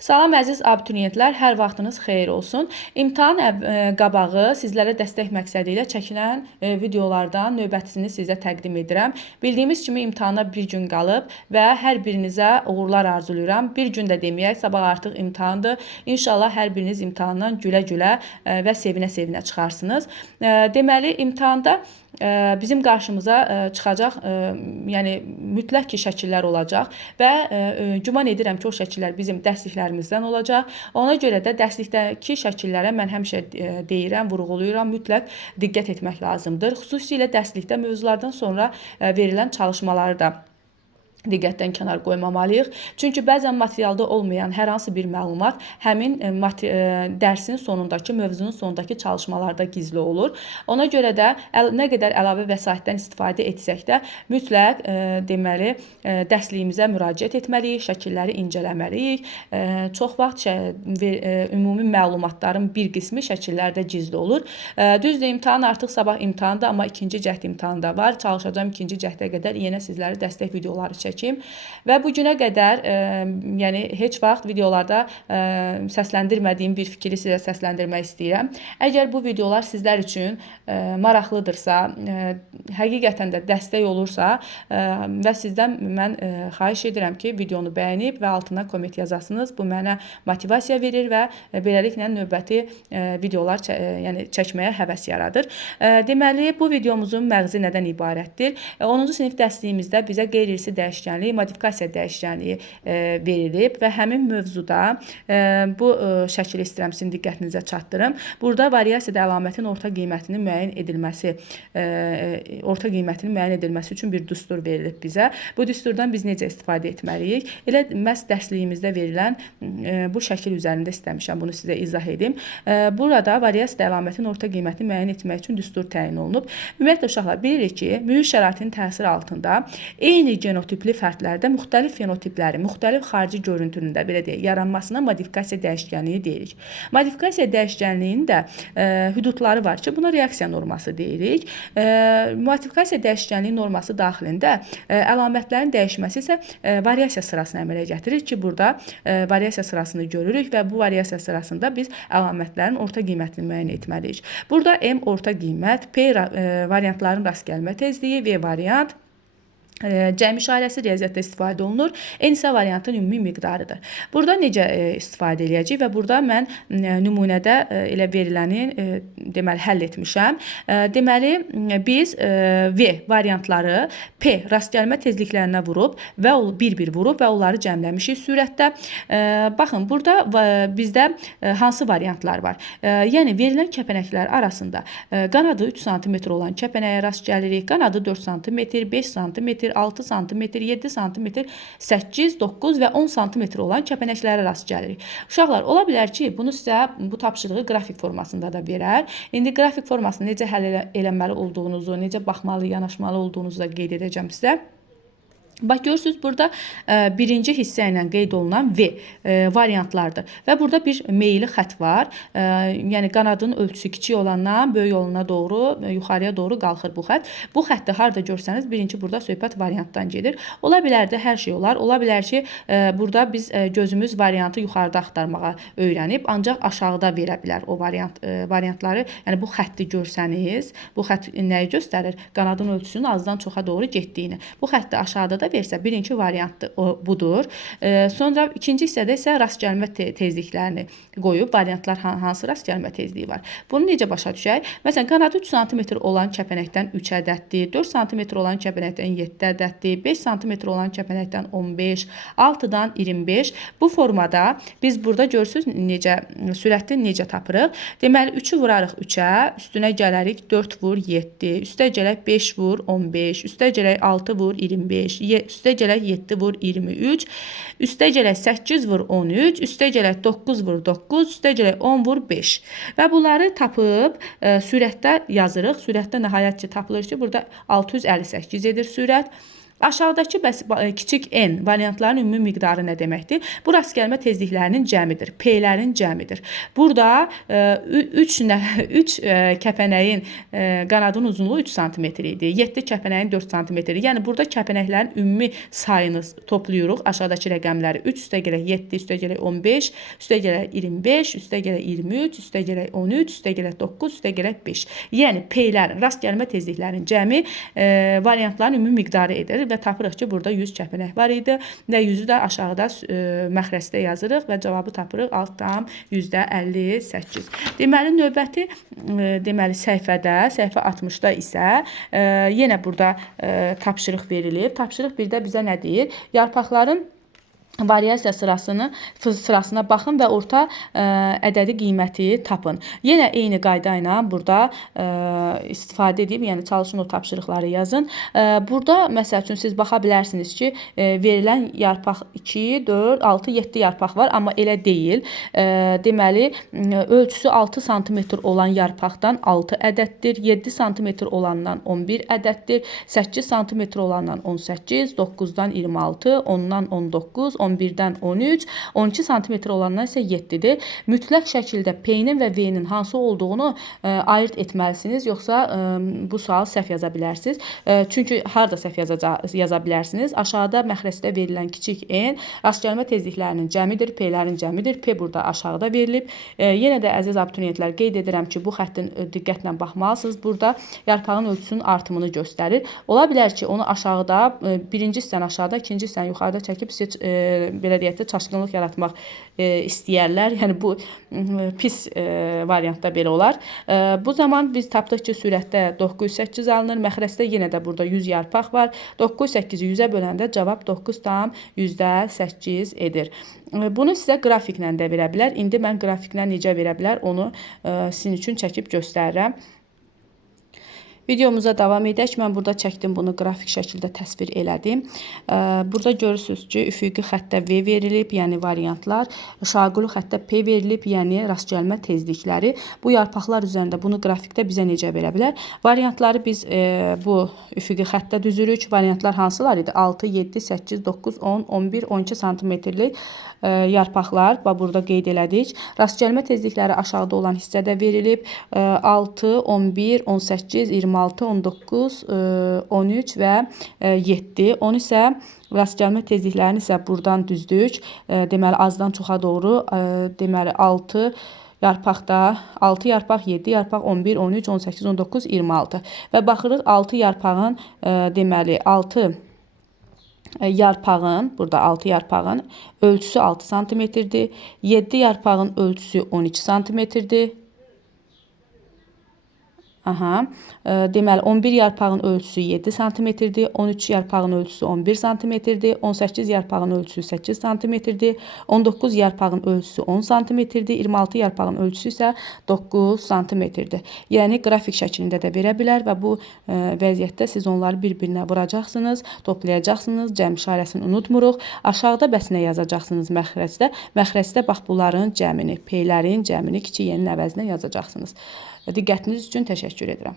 Salam əziz abituriyentlər, hər vaxtınız xeyir olsun. İmtahan qabağı sizlərə dəstək məqsədi ilə çəkilən videolardan növbətisini sizə təqdim edirəm. Bildiyimiz kimi imtahana bir gün qalıb və hər birinizə uğurlar arzulayıram. Bir gün də deməyək, sabah artıq imtahandır. İnşallah hər biriniz imtahandan gülə-gülə və sevinə-sevinə çıxarsınız. Deməli, imtahanda bizim qarşımıza çıxacaq, yəni mütləq ki, şəkillər olacaq və güman edirəm ki, o şəkillər bizim dərsliklərimizdən olacaq. Ona görə də dərslikdəki şəkillərə mən həmişə deyirəm, vurğuluyuram, mütləq diqqət etmək lazımdır. Xüsusilə dərslikdə mövzulardan sonra verilən çalışmaları da diqqətdən kənar qoymamalıyıq. Çünki bəzən materialda olmayan hər hansı bir məlumat həmin dərsin sonundakı, mövzunun sonundakı çalışmalarda gizli olur. Ona görə də nə qədər əlavə vəsaitdən istifadə etsək də mütləq deməli dərsliyimizə müraciət etməliyik, şəkilləri incələməliyik. Çox vaxt ümumi məlumatların bir qismi şəkillərdə gizli olur. Düzdür, imtahan artıq sabah imtahandır, amma ikinci cəhd imtahanı da var. Çalışacağım ikinci cəhdə qədər yenə sizlərə dəstək videoları çəkim. Və bu günə qədər yəni heç vaxt videolarda səsləndirmədiyim bir fikri sizə səsləndirmək istəyirəm. Əgər bu videolar sizlər üçün maraqlıdırsa, həqiqətən də dəstək olursa və sizdən mən xahiş edirəm ki, videonu bəyənib və altına komment yazasınız. Bu mənə motivasiya verir və beləliklə növbəti videolar yəni çəkməyə həvəs yaradır. Deməli, bu videomuzun məğzi nədən ibarətdir? 10-cu sinif dərsliyimizdə bizə qeyri-irsi dəyişkənliyi, modifikasiya dəyişkənliyi verilib və həmin mövzuda bu şəkili istəyirəm sizin diqqətinizə çatdırım. Burada variasiyada əlamətin orta qiymətinin müəyyən edilməsi üçün bir düstur verilib bizə. Bu düsturdan biz necə istifadə etməliyik? Elə məhz dərsliyimizdə verilən bu şəkil üzərində istəmişəm bunu sizə izah edim. Burada variasiyada əlamətin orta qiymətini müəyyən etmək üçün düstur təyin olunub. Ümumiyyətlə uşaqlar bilirik ki, mühit şəraitinin təsiri altında eyni genotipli fərdlərdə müxtəlif fenotiplərin, müxtəlif xarici görüntünün də belə deyək, yaranmasına modifikasiya dəyişkənliyi deyirik. Modifikasiya dəyişkənliyinin də hüdudları var ki, buna reaksiya norması deyirik. Modifikasiya dəyişkənliyi norması daxilində əlamətlərin dəyişməsi isə variasiya sırasını əmələ gətirir ki, burada variasiya sırasını görürük və bu variasiya sırasında biz əlamətlərin orta qiymətini müəyyən etməliyik. Burada M orta qiymət, P variantların rast gəlmə tezliyi, V variant, cəm işarəsi riyaziyyatda istifadə olunur. N isə variantın ümumi miqdarıdır. Burada necə istifadə edəcəyik və burada mən nümunədə elə verilənin deməli həll etmişəm. Deməli biz V variantları P rast gəlmə tezliklərinə vurub və bir-bir vurub və onları cəmləmişik sürətdə. Baxın, burada bizdə hansı variantlar var? Yəni verilən kəpənəklər arasında qanadı 3 sm olan kəpənəyə rast gəlirik. Qanadı 4 sm, 5 sm, 6 sm, 7 sm, 8, 9 və 10 sm olan kəpənəklərə rast gəlirik. Uşaqlar, ola bilər ki, bunu sizə bu tapşırığı qrafik formasında da verər. İndi qrafik formasını necə həll eləməli olduğunuzu, necə baxmalı, yanaşmalı olduğunuzu da qeyd edəcəm sizə. Bax, görürsünüz, burada birinci hissə ilə qeyd olunan V variantlardır. Və burada bir meyli xət var. Yəni, qanadın ölçüsü kiçik olandan böyük olana doğru, yuxarıya doğru qalxır bu xət. Bu xətdə harada görsəniz, birinci burada söhbət variantdan gedir. Ola bilər də hər şey olar. Ola bilər ki, burada biz gözümüz variantı yuxarıda axtarmağa öyrənib, ancaq aşağıda verə bilər o variantları. Yəni, bu xətti görsəniz, bu xət nəyi göstərir? Qanadın ölçüsünün azdan çoxa doğru getdiyini. Bu xətti aşağıda da versə, birinci variantdır, budur. Sonra ikinci hissədə isə rast gəlmə tezliklərini qoyub, variantlar hansı rast gəlmə tezliyi var. Bunu necə başa düşək? Məsələn, qanadı 3 sm olan kəpənəkdən 3 ədəddir, 4 sm olan kəpənəkdən 7 ədəddir, 5 sm olan kəpənəkdən 15, 6-dan 25. Bu formada biz burada görürsünüz necə, sürətli necə tapırıq. Deməli, 3-ü vurarıq 3-ə, üstünə gələrik 4 vur 7, üstə gələk 5 vur 15, üstə gələk 6 vur 25, üstə gələk 7 vur 23, üstə gələk 8 vur 13, üstə gələk 9 vur 9, üstə gələk 10 vur 5. Və bunları tapıb sürətdə yazırıq. Sürətdə nəhayət ki, tapılır ki, burada 658 edir sürət. Aşağıdakı kiçik n variantların ümumi miqdarı nə deməkdir? Bu rast gəlmə tezliklərinin cəmidir, P-lərin cəmidir. Burada 3 kəpənəyin qanadının uzunluğu 3 sm idi. 7 kəpənəyin 4 sm idi. Yəni burada kəpənəklərin ümumi sayını toplayırıq. Aşağıdakı rəqəmləri 3 üstə gələk 7 üstə gələk 15 üstə gələk 25 üstə gələk 23 üstə gələk 13 üstə gələk 9 üstə gələk 5. Yəni P-lərin rast gəlmə tezliklərinin cəmi variantların ümumi miqdarı edir. Və tapırıq ki, burada 100 kəpənək var idi və 100-ü də aşağıda məxrəsdə yazırıq və cavabı tapırıq 6,58. Deməli, növbəti səhifədə, səhifə 60-da isə yenə burada tapşırıq verilib. Tapşırıq 1-də bizə nə deyir? Yarpaqların variasiya sırasına baxın və orta ədədi qiyməti tapın. Yenə eyni qayda ilə burada istifadə edib, yəni çalışın o tapşırıqları yazın. Burada məsəl üçün siz baxa bilərsiniz ki, verilən yarpaq 2, 4, 6, 7 yarpaq var, amma elə deyil. Deməli, ölçüsü 6 sm olan yarpaqdan 6 ədəddir, 7 sm olandan 11 ədəddir, 8 sm olandan 18, 9-dan 26, 10-dan 19, 11-dən 13, 12 sm olandan isə 7-dir. Mütləq şəkildə P-nin və V-nin hansı olduğunu ayırt etməlisiniz, yoxsa bu sual səhv yaza bilərsiniz. Çünki harada səhv yaza bilərsiniz? Aşağıda məxrəsdə verilən kiçik n rast gəlmə tezliklərinin cəmidir, P-lərin cəmidir. P burada aşağıda verilib. Yenə də əziz abituriyentlər, qeyd edirəm ki, bu xəttin diqqətlə baxmalısınız. Burada yarpağın ölçüsünün artımını göstərir. Ola bilər ki, onu aşağıda, birinci hissəni aşağıda, ikinci hissəni yuxarıda çəkib belə deyək də çaşqınlıq yaratmaq istəyərlər. Yəni bu pis variantda belə olar. Bu zaman biz tapdıq ki, sürətdə 908 alınır. Məxrəsdə yenə də burada 100 yarpaq var. 908-i 100-ə böləndə cavab 9,8 edir. Bunu sizə qrafiklə də verə bilər. İndi mən qrafiklə necə verə bilər, onu sizin üçün çəkib göstərirəm. Videomuza davam edək. Mən burada çəkdim, bunu qrafik şəkildə təsvir elədim. Burada görürsünüz ki, üfüqi xəttə V verilib, yəni variantlar. Şaquli xəttə P verilib, yəni rast gəlmə tezlikləri. Bu yarpaqlar üzərində bunu qrafikdə bizə necə verə bilər? Variantları biz bu üfüqi xəttə düzürük. Variantlar hansılar idi? 6, 7, 8, 9, 10, 11, 12 santimetrlik yarpaqlar. Burada qeyd elədik. Rast gəlmə tezlikləri aşağıda olan hissədə verilib. 6, 11, 18, 26, 19, 13 və 7. Onu isə rast gəlmə tezliklərini isə buradan düzdük. Deməli, azdan çoxa doğru deməli 6 yarpaqda 6 yarpaq, 7 yarpaq, 11, 13, 18, 19, 26. Və baxırıq 6 yarpağın deməli 6 yarpağın, burada 6 yarpağın ölçüsü 6 santimetrdir. 7 yarpağın ölçüsü 12 santimetrdir. Deməli, 11 yarpağın ölçüsü 7 santimetrdir, 13 yarpağın ölçüsü 11 santimetrdir, 18 yarpağın ölçüsü 8 santimetrdir, 19 yarpağın ölçüsü 10 santimetrdir, 26 yarpağın ölçüsü isə 9 santimetrdir. Yəni, qrafik şəklində də verə bilər və bu vəziyyətdə siz onları bir-birinə vuracaqsınız, toplayacaqsınız, cəm işarəsini unutmuruq. Aşağıda bəs nə yazacaqsınız məxrəcdə? Məxrəcdə bax, bunların cəmini, P-lərin cəmini kiçik yenin əvəzinə yazacaqsınız. Diqqətiniz üçün təşəkkür edirəm.